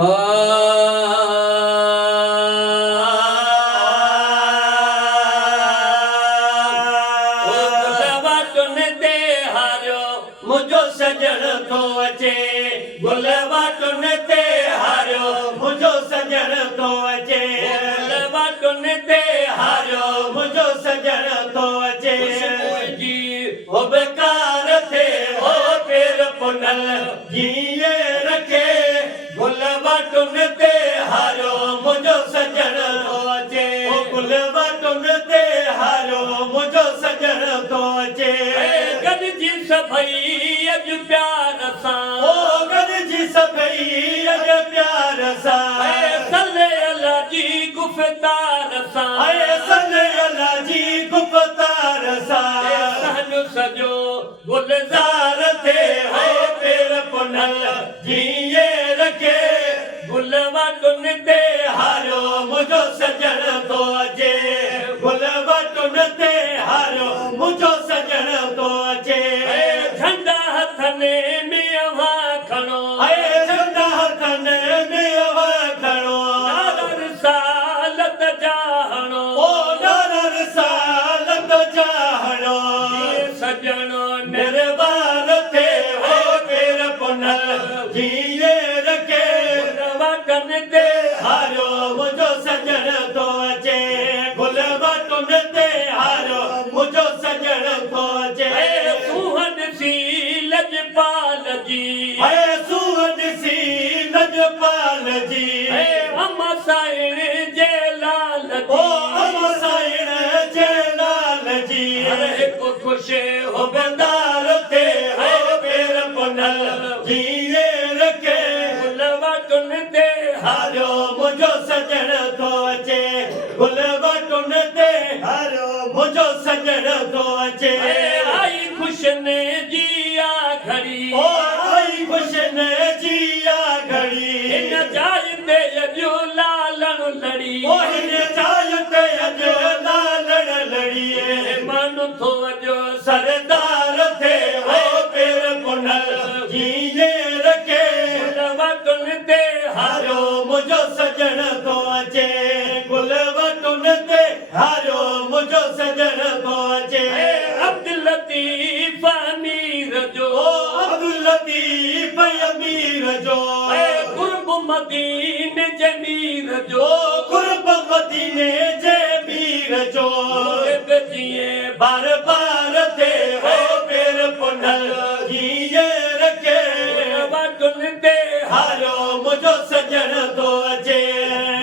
मुझो सजण थो अचे गुल वाटुन ते हारियो मुझो सजण थो अचे गुल वाटुन ते हारियो मुझो सजण थो अचे जी हो बेकार थे हो पेर पुनल जीए रखे गुल वाटुन ते हारियो मुझो सजण थो अचे गुल वाटुन ते हारियो मुझो सजण थो अचे गॾिजी सभई अॼु प्यार सां ओ गॾिजी सभई अॼु प्यार सां सल्ले अला जी गुफ़्तार सां सल्ले अला जी गुफ़्तार सां साजो सजो गुलज़ार थे हो पेर पुनल जीए रखे गुल वाटुन ते हारियो मुझो सजण थो अचे गुल वाटुन ते हारियो मुझो सजण थो अचे झंडा हथने में अवा खणो झंडा हथने में अवा खणो नारा रिसालत जा हणो ओ नारा रिसालत जा हणो सजणो निर्वार थे हो पेर पुनल जीए रखे वाटन ते हारियो मुझो सजण थो अचे गुल वाटुन ते हारियो मुझो सजण थो अचे सूहन सी लजपाल जी सूहन सी लजपाल जी अम्मा साइण जे लाल जी अम्मा साइण जे लाल जी हिकु ख़ुशि हो बंदार थे हो पेर पुनल जीए रखे गुल वाटुन ते हारियो मुझो सजण थो अचे गुल वाटुन ते हारियो मुझो सजण थो अचे आई खुशन जी आ घड़ी ओ आई खुशन जी आ घड़ी हिन जाइ ते अॼु लालण लड़ी ओ हिन जाइ ते अॼु लालण लड़ी माण्हू थो अॼु सरदार थे हो पेर पुनल जीए रखे गुल वाटुन ते हारियो मुझो सजण थो अचे गुल वाटुन ते हारियो मुझो सजण थो अचे अब्दुल लतीफ अमीर जो अब्दुल लतीफ अमीर जो कुर्ब मदीने जे मीर जो कुर्ब मदीने जे मीर जो जीए बार बार थे हो पेर पुनल जीए रखे वाटुन ते हारियो मुझो सजण थो अचे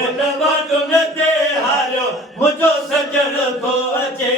गुल वाटुन ते हारियो मुझो सजण थो अचे